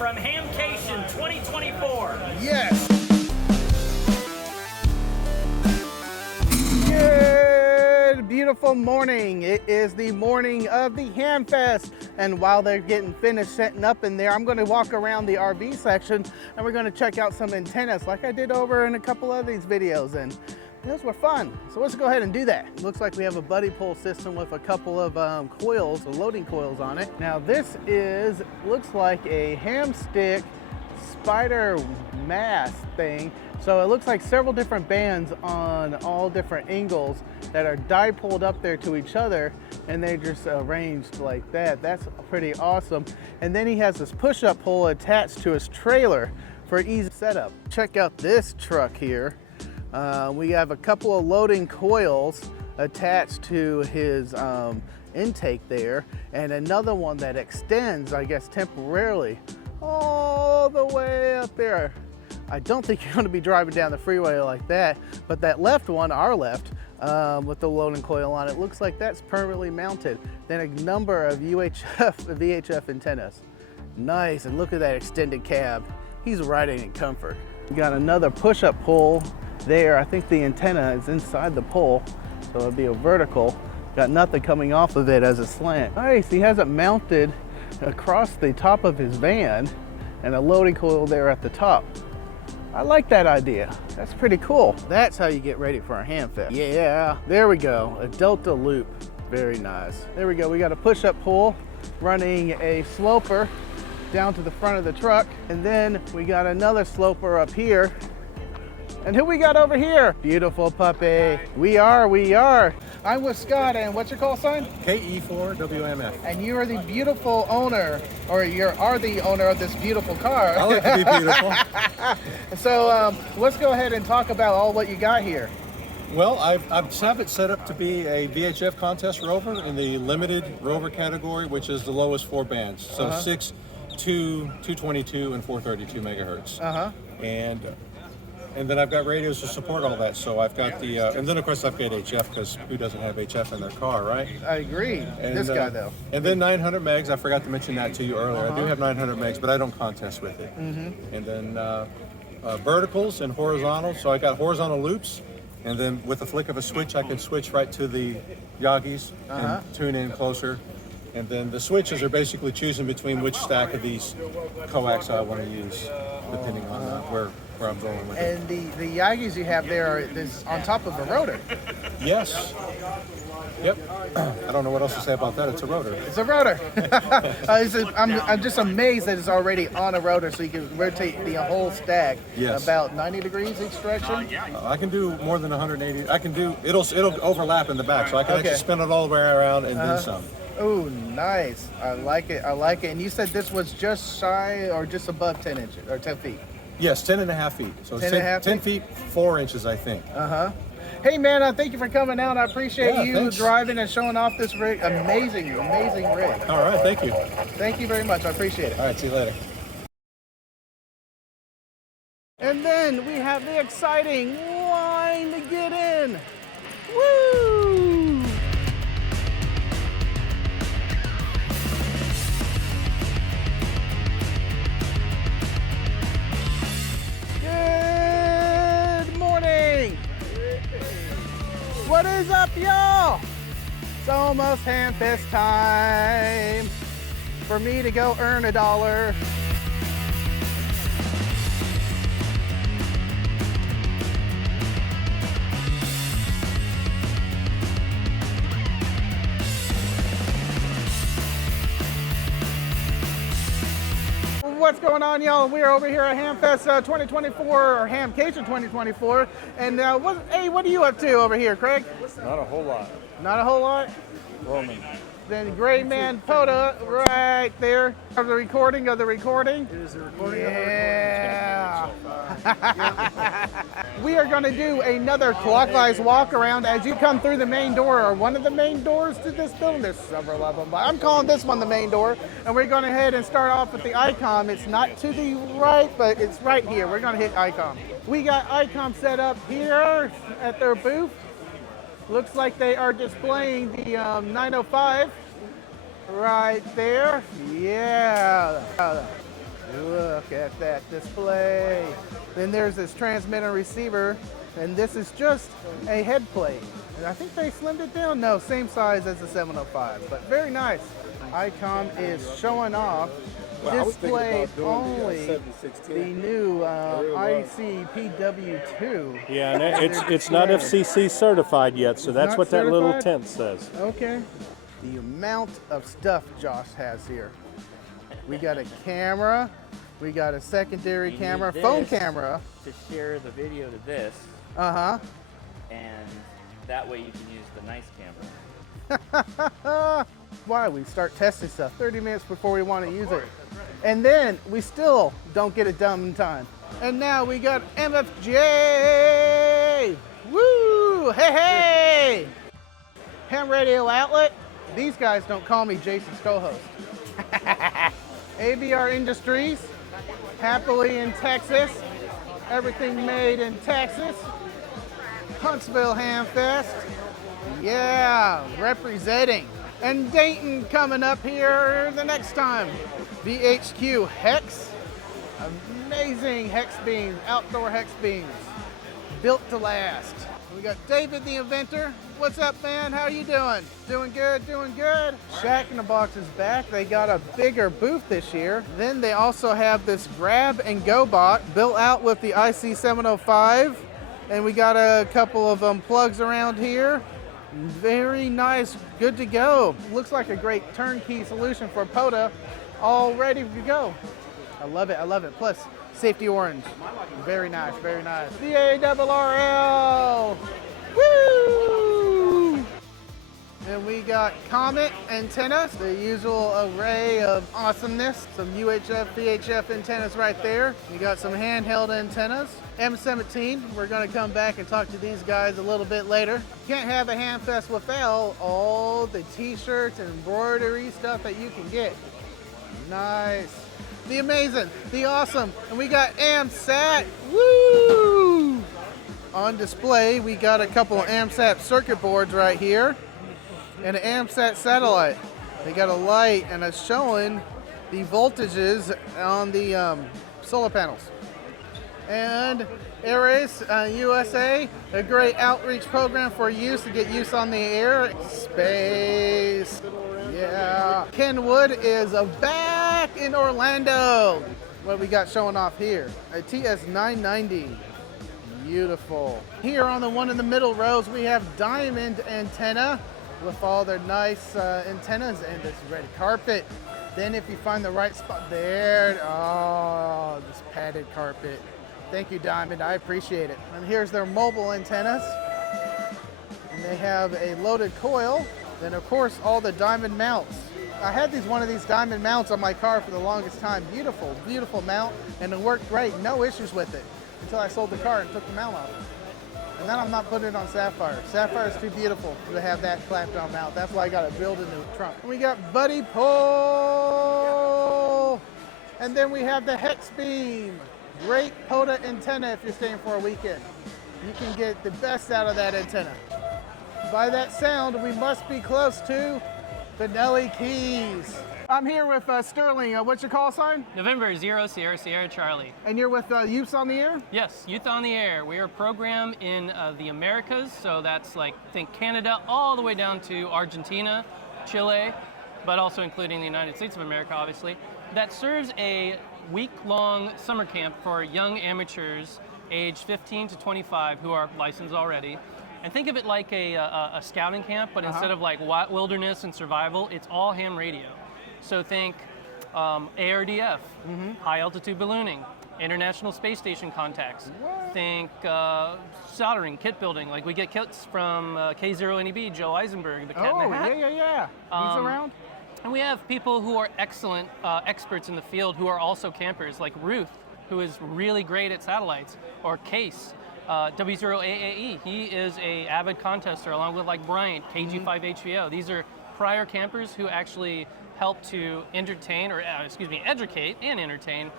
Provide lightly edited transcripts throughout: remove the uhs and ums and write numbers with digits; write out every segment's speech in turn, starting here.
from HamCation 2024. Yes! Good, beautiful morning. It is the morning of the HamFest. And while they're getting finished setting up in there, I'm going to walk around the RV section and we're going to check out some antennas like I did over in a couple of these videos. And those were fun. So let's go ahead and do that. Looks like we have a buddy pull system with a couple of coils, loading coils on it. Now this looks like a hamstick spider mast thing. So it looks like several different bands on all different angles that are dipolled up there to each other, and they're just arranged like that. That's pretty awesome. And then he has this push-up pole attached to his trailer for easy setup. Check out this truck here. We have a couple of loading coils attached to his intake there, and another one that extends, I guess temporarily, all the way up there. I don't think you're going to be driving down the freeway like that, but that left one, our left, with the loading coil on it, looks like that's permanently mounted. Then a number of VHF antennas. Nice, and look at that extended cab. He's riding in comfort. We got another push-up pole there. I think the antenna is inside the pole, so it'll be a vertical. Got nothing coming off of it as a slant. Nice, he has it mounted across the top of his van and a loading coil there at the top. I like that idea. That's pretty cool. That's how you get ready for a HamFest. Yeah, there we go. A Delta loop. Very nice. There we go. We got a push-up pull running a sloper down to the front of the truck. And then we got another sloper up here. And who we got over here? Beautiful puppy. We are. I'm with Scott, and what's your call sign? KE4WMF. And you are the beautiful owner, or you are the owner of this beautiful car. I like to be beautiful. So let's go ahead and talk about all what you got here. Well, I have it set up to be a VHF contest rover in the limited rover category, which is the lowest 4 bands. So 6, 2, 222, and 432 megahertz. And then I've got radios to support all that. So I've got the, and then of course I've got HF, because who doesn't have HF in their car, right? I agree. And, this guy though. And then 900 megs. I forgot to mention that to you earlier. I do have 900 megs, but I don't contest with it. And then verticals and horizontals. So I got horizontal loops, and then with a flick of a switch, I can switch right to the Yagis and tune in closer. And then the switches are basically choosing between which stack of these coax I want to use, depending on where I'm going with it. And the Yagis you have there is on top of a rotor. Yes. Yep. I don't know what else to say about that. It's a rotor. It's a rotor. I'm just amazed that it's already on a rotor, so you can rotate the whole stack about 90 degrees each direction. I can do more than 180. I can do, it'll overlap in the back, so I can actually spin it all the way around and then some. Oh, nice. I like it. And you said this was just shy or just above 10 inches or 10 feet? Yes, 10.5 feet. So 10 feet, 4 inches, I think. Hey, man, thank you for coming out. I appreciate you driving and showing off this rig. Amazing rig. All right, thank you. Thank you very much. I appreciate it. All right, see you later. And then we have the exciting line to get in. Woo! Good morning. What is up, y'all? It's almost HamFest time for me to go earn $1. What's going on, y'all? We're over here at HamFest 2024, or HamCation 2024. And what are you up to over here, Craig? Not a whole lot. Not a whole lot? Roaming. Then Gray Man Poda right there. Of the recording of the recording. It is the recording Yeah. of the recording. We are going to do another clockwise walk around as you come through the main door, or one of the main doors to this building. There's several of them, but I'm calling this one the main door. And we're going to head and start off with the Icom. It's not to the right, but it's right here. We're going to hit Icom. We got Icom set up here at their booth. Looks like they are displaying the 905 right there. Yeah. that display. Then there's this transmitter receiver, and this is just a head plate. And I think they slimmed it down. No, same size as the 705, but very nice. Icom is showing off display only the new ICPW2. Yeah, and it's not FCC certified yet, so that's Not what that little certified? tent says. Okay. The amount of stuff Josh has here. We got a camera, we got a secondary camera, phone camera. To share the video to this, Uh-huh. and that way you can use the nice camera. Why? We start testing stuff 30 minutes before we want to use it. And then we still don't get it done in time. And now we got MFJ! Woo! Hey, hey! Ham radio outlet. These guys don't call me Jason's co-host. ABR Industries, happily in Texas. Everything made in Texas. Huntsville Ham Fest. Yeah, representing. And Dayton coming up here the next time. VHQ Hex. Amazing hex beams, outdoor hex beams. Built to last. We got David the inventor. What's up, man? How you doing? Doing good, doing good. Shack in the Box is back. They got a bigger booth this year. Then they also have this grab and go bot built out with the IC705. And we got a couple of plugs around here. Very nice, good to go. Looks like a great turnkey solution for POTA, all ready to go. I love it, I love it. Plus, safety orange. Very nice, very nice. VARRL! Woo! And we got Comet antennas, the usual array of awesomeness. Some UHF, VHF antennas right there. You got some handheld antennas. M17, we're gonna come back and talk to these guys a little bit later. Can't have a ham fest without all the t-shirts and embroidery stuff that you can get. Nice. The amazing, the awesome, and we got AMSAT, woo! On display, we got a couple of AMSAT circuit boards right here, and an AMSAT satellite. They got a light, and it's showing the voltages on the solar panels. And Airrace USA, a great outreach program for use to get use on the air. Space, yeah. Kenwood is back in Orlando. What we got showing off here? A TS990, beautiful. Here on the one in the middle rows, we have Diamond Antenna with all their nice antennas and this red carpet. Then if you find the right spot there, oh, this padded carpet. Thank you, Diamond, I appreciate it. And here's their mobile antennas. And they have a loaded coil. Then of course, all the Diamond mounts. I had one of these Diamond mounts on my car for the longest time. Beautiful, beautiful mount, and it worked great, no issues with it, until I sold the car and took the mount off. And then I'm not putting it on Sapphire. Sapphire is too beautiful to have that clamped on mount. That's why I got to build a new trunk. We got Buddy Pole. And then we have the Hex Beam. Great POTA antenna if you're staying for a weekend. You can get the best out of that antenna. By that sound, we must be close to the Nelly Keys. I'm here with Sterling. What's your call sign? November 0 Sierra Sierra Charlie. And you're with Youth on the Air? Yes, Youth on the Air. We are a program in the Americas, so that's like, think Canada all the way down to Argentina, Chile, but also including the United States of America, obviously. That serves a week-long summer camp for young amateurs aged 15 to 25 who are licensed already. And think of it like a scouting camp, but instead of like wilderness and survival, it's all ham radio. So think ARDF, high altitude ballooning, International Space Station contacts. What? Think soldering, kit building. Like we get kits from K0NEB, Joe Eisenberg, the Cat in the Hat. Yeah. He's around. And we have people who are excellent experts in the field who are also campers, like Ruth, who is really great at satellites, or Case, W0AAE. He is a avid contester, along with like Bryant, KG5HVO. These are prior campers who actually help to entertain, or educate and entertain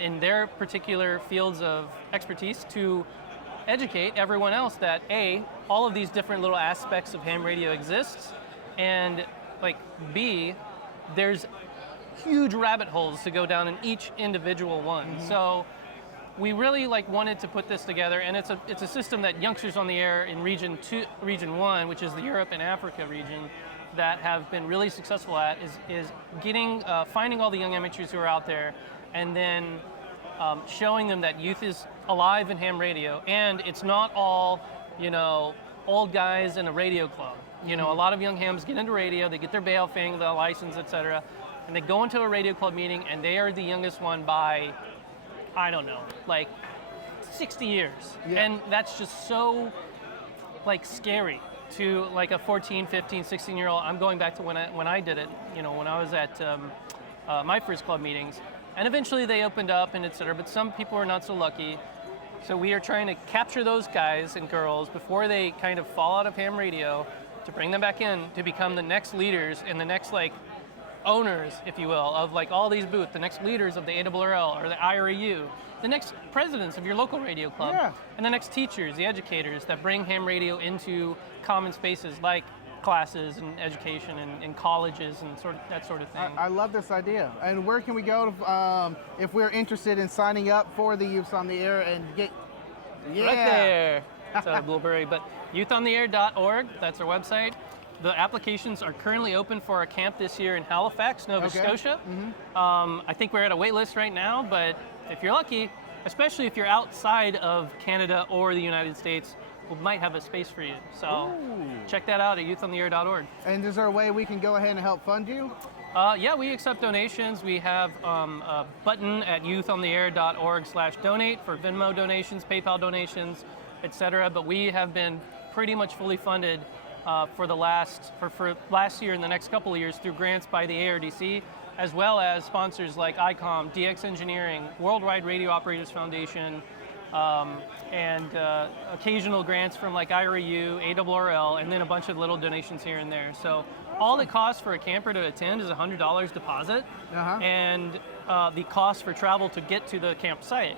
in their particular fields of expertise to educate everyone else that A, all of these different little aspects of ham radio exists, and like B, there's huge rabbit holes to go down in each individual one. So we really wanted to put this together, and it's a system that youngsters on the air in region 1, which is the Europe and Africa region, that have been really successful at is getting finding all the young amateurs who are out there, and then showing them that youth is alive in ham radio, and it's not all old guys in a radio club. A lot of young hams get into radio, they get their BAFing, the license, etc., and they go into a radio club meeting, and they are the youngest one by, I don't know, 60 years. Yeah. And that's just so scary to a 14, 15, 16-year-old. I'm going back to when I did it, when I was at my first club meetings. And eventually they opened up and et cetera, but some people are not so lucky. So we are trying to capture those guys and girls before they kind of fall out of ham radio, to bring them back in to become the next leaders and the next owners, if you will, of all these booths, the next leaders of the ARRL or the IRAU, the next presidents of your local radio club, and the next teachers, the educators that bring ham radio into common spaces like classes and education and colleges and that sort of thing. I love this idea. And where can we go if we're interested in signing up for the Youths on the Air and get... Right there. It's a blueberry, but youthontheair.org, that's our website. The applications are currently open for a camp this year in Halifax, Nova Scotia. I think we're at a wait list right now, but if you're lucky, especially if you're outside of Canada or the United States, we might have a space for you. So check that out at youthontheair.org. And is there a way we can go ahead and help fund you? Yeah, we accept donations. We have a button at youthontheair.org/donate for Venmo donations, PayPal donations, etc. But we have been pretty much fully funded for last year and the next couple of years through grants by the ARDC, as well as sponsors like Icom, DX Engineering, Worldwide Radio Operators Foundation, and occasional grants from IRAU, ARRL, and then a bunch of little donations here and there. So all the cost for a camper to attend is $100 deposit, and the cost for travel to get to the campsite.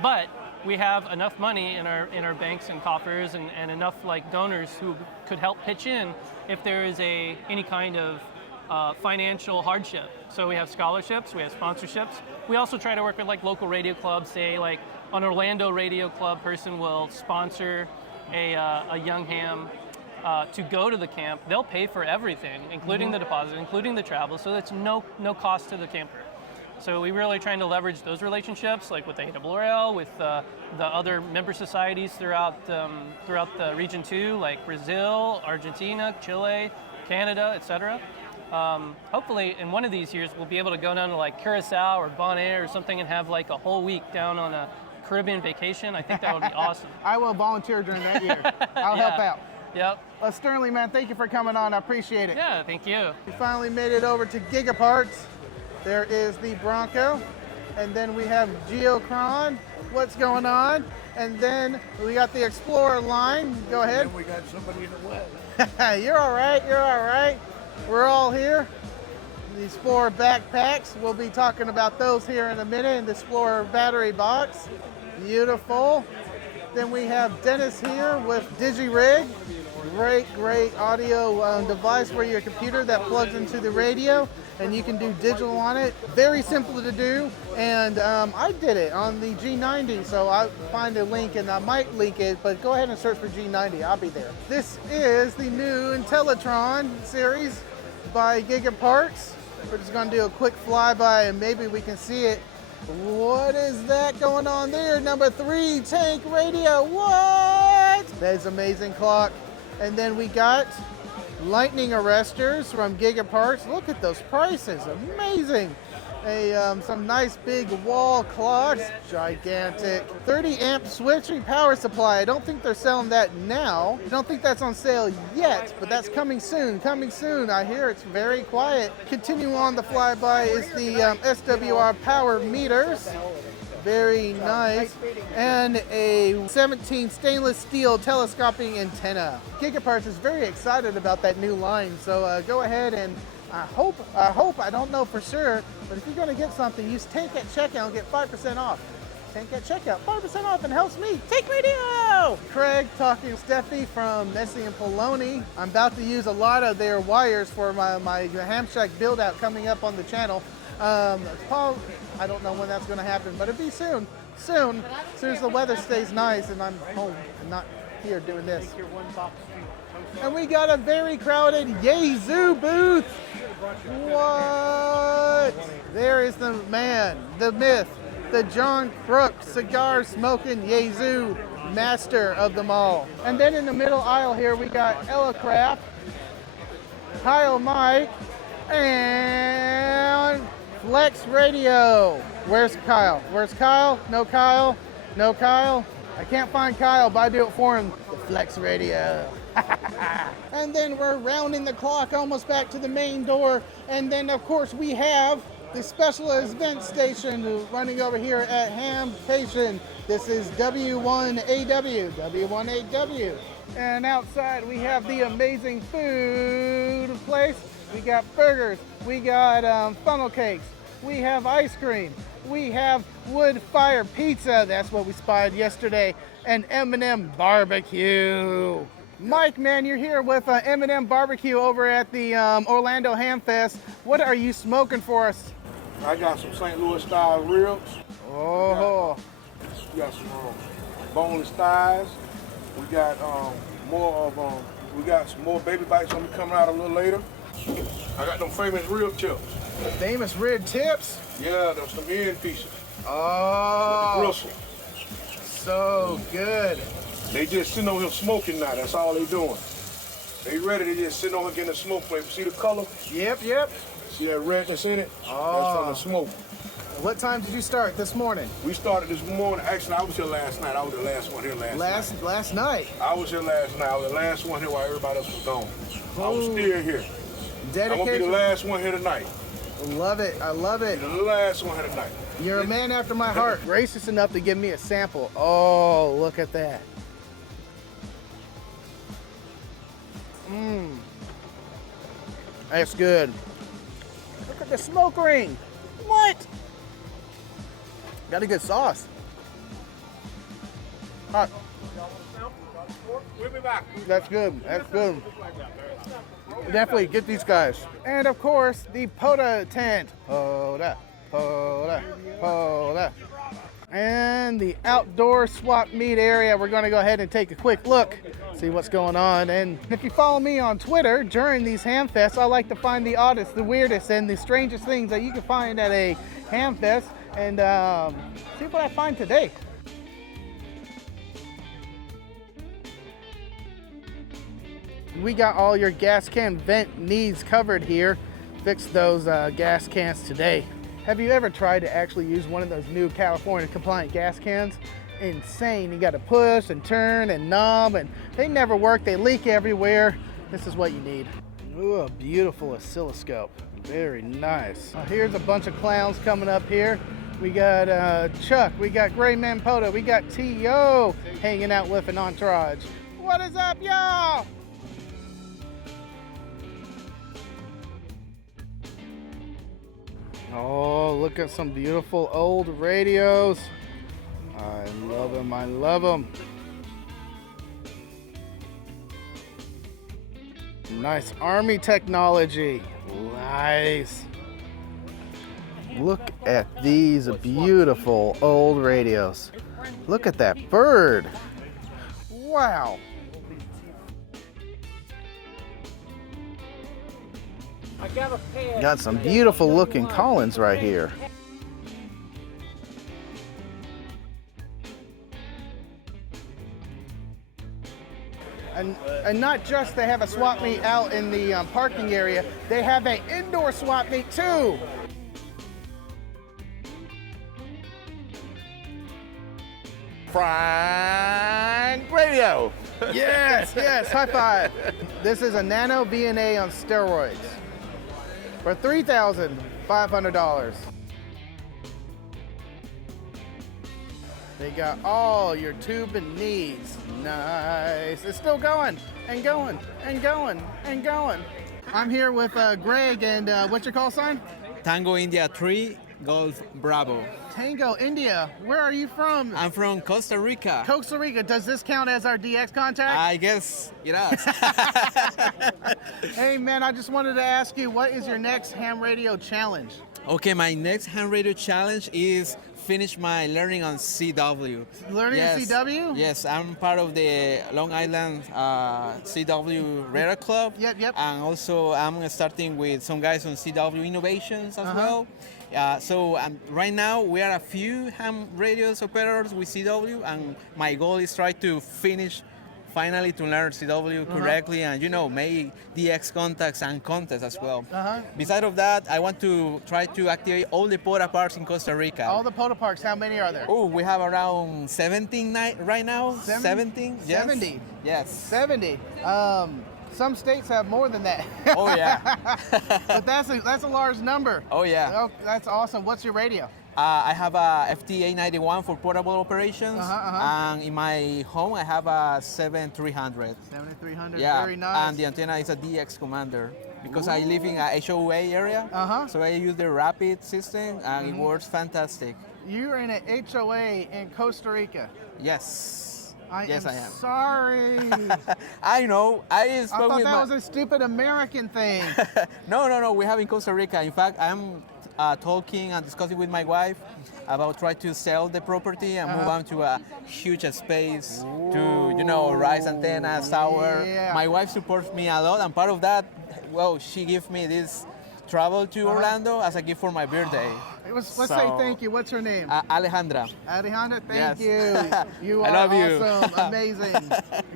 But we have enough money in our banks and coffers, and enough donors who could help pitch in if there is any kind of financial hardship. So we have scholarships, we have sponsorships. We also try to work with local radio clubs. Say an Orlando radio club person will sponsor a young ham to go to the camp. They'll pay for everything, including the deposit, including the travel, so that's no cost to the camper. So we're really trying to leverage those relationships, with the ARRL, with the other member societies throughout the region too, like Brazil, Argentina, Chile, Canada, etc. Hopefully, in one of these years, we'll be able to go down to Curacao or Bonaire or something and have a whole week down on a Caribbean vacation. I think that would be awesome. I will volunteer during that year. I'll help out. Yep. Sterling, man, thank you for coming on. I appreciate it. Yeah, thank you. We finally made it over to GigaParts. There is the Bronco, and then we have Geocron. What's going on? And then we got the Explorer line. Go ahead. And we got somebody in the way. You're all right. You're all right. We're all here. The Explorer backpacks. We'll be talking about those here in a minute. And the Explorer battery box. Beautiful. Then we have Dennis here with DigiRig. Great audio device for your computer that plugs into the radio, and you can do digital on it. Very simple to do, and I did it on the G90, so I'll find a link and I might link it, but go ahead and search for G90, I'll be there. This is the new Intellatron series by GigaParts. We're just gonna do a quick flyby and maybe we can see it. What is that going on there? Number 3, tank radio, what? That's amazing clock. And then we got lightning arresters from GigaParts. Look at those prices, amazing. Some nice big wall clocks, gigantic. 30 amp switching power supply. I don't think they're selling that now. I don't think that's on sale yet, but that's coming soon, I hear it's very quiet. Continue on the flyby is the SWR power meters. Very nice. And a 17 stainless steel telescoping antenna. GigaParts is very excited about that new line, so go ahead and I hope, I don't know for sure, but if you're gonna get something, use Tank at checkout and get 5% off. Tank at checkout, 5% off, and helps me. Take radio! Craig talking to Steffi from Messi and Poloni. I'm about to use a lot of their wires for my Ham Shack build out coming up on the channel. Paul, I don't know when that's going to happen, but it'll be soon. Soon as the weather stays nice and I'm home and not here doing this. And we got a very crowded Yazoo booth. What? There is the man, the myth, the John Crook cigar smoking Yazoo master of them all. And then in the middle aisle here we got Ella Craft, Kyle Mike, and Flex Radio. Where's Kyle? Where's Kyle? No Kyle? No Kyle? I can't find Kyle, but I do it for him. The Flex Radio. And then we're rounding the clock almost back to the main door. And then, of course, we have the special event station running over here at HamCation. This is W1AW, W1AW. And outside we have the amazing food place. We got burgers, we got funnel cakes, we have ice cream, we have wood fire pizza, that's what we spied yesterday, and M&M barbecue. Mike, man, you're here with M&M barbecue over at the Orlando Ham Fest. What are you smoking for us? I got some St. Louis style ribs. Oh. We got some boneless thighs. We got we got some more baby bites gonna be coming out a little later. I got them famous rib tips. Famous rib tips? Yeah, there's some end pieces. Oh. Bristle. So good. They just sitting on here smoking now. That's all they doing. They ready. They just sitting on here getting the smoke flame. See the color? Yep, yep. See that redness in it? Oh. That's from the smoke. What time did you start this morning? We started this morning. Actually, I was here last night. I was the last one here last night. Last night? I was here last night. I was the last one here while everybody else was gone. I was still here. Dedication. I'm gonna be the last one here tonight. Love it. I love it. The last one here tonight. You're a man after my heart. Gracious enough to give me a sample. Oh, look at that. Mmm. That's good. Look at the smoke ring. What? Got a good sauce. Hot. We'll be back. That's good. That's good. Definitely get these guys. And of course, the Poda tent. Poda, Poda, Poda. And the outdoor swap meet area. We're going to go ahead and take a quick look, see what's going on. And if you follow me on Twitter during these ham fests, I like to find the oddest, the weirdest, and the strangest things that you can find at a ham fest. And see what I find today. We got all your gas can vent needs covered here. Fix those gas cans today. Have you ever tried to actually use one of those new California compliant gas cans? Insane. You got to push and turn and knob, and they never work. They leak everywhere. This is what you need. Ooh, a beautiful oscilloscope. Very nice. Here's a bunch of clowns coming up here. We got Chuck, we got Gray Man Poda, we got T.O. hanging out with an entourage. What is up, y'all? Oh, look at some beautiful old radios. I love them, I love them. Nice Army technology. Nice. Look at these beautiful old radios. Look at that bird. Wow. Got some beautiful looking Collins right here. And not just they have a swap meet out in the parking area, they have an indoor swap meet too. Frank Radio. Yes, yes, high five. This is a Nano VNA on steroids for $3,500. They got all your tubing needs. Nice. It's still going and going and going and going. I'm here with Greg, and what's your call sign? Tango India 3, Golf Bravo. Tango India. Where are you from? I'm from Costa Rica. Costa Rica. Does this count as our DX contact? I guess it does. Hey man, I just wanted to ask you, what is your next ham radio challenge? Okay, my next hand radio challenge is finish my learning on CW. Learning yes. CW? Yes, I'm part of the Long Island CW Radar Club. Yep. And also I'm starting with some guys on CW Innovations as well. So right now we are a few ham radios operators with CW, and my goal is try to finish finally to learn CW correctly and make DX contacts and contests as well. Besides of that, I want to try to activate all the POTA parks in Costa Rica. All the POTA parks, how many are there? Oh, we have around 17 right now. 17? Yes. 70? Yes. 70. Some states have more than that. Oh yeah. But that's a large number. Oh yeah. Oh, that's awesome. What's your radio? I have a FTA91 for portable operations, and in my home I have a 7300. 7300, Yeah, very nice. and the antenna is a DX Commander because I live in a HOA area, so I use the rapid system and it works fantastic. You're in an HOA in Costa Rica. Yes. I Yes, am I am. sorry. I know. I I thought that was a stupid American thing. No. We have in Costa Rica. In fact, I'm talking and discussing with my wife about try to sell the property and move on to a huge space to rise antennas, tower. Yeah. My wife supports me a lot, and part of that, well, she gives me this travel to Orlando as a gift for my birthday. Let's say thank you. What's her name? Alejandra. Alejandra, thank Yes. you. You I are love you. awesome, amazing,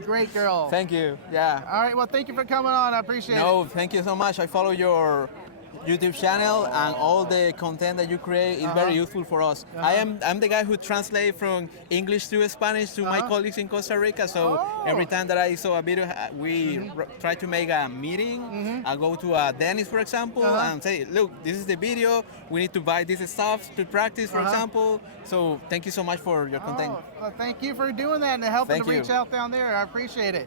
great girl. Thank you. Yeah. All right, well, thank you for coming on. I appreciate it. No, thank you so much. I follow your YouTube channel and all the content that you create is very useful for us. I'm the guy who translates from English to Spanish to my colleagues in Costa Rica. So every time that I saw a video, we try to make a meeting. I go to a dentist, for example, and say, look, this is the video. We need to buy this stuff to practice, for example. So thank you so much for your content. Well, thank you for doing that and helping Thank to you. reach out down there. I appreciate it.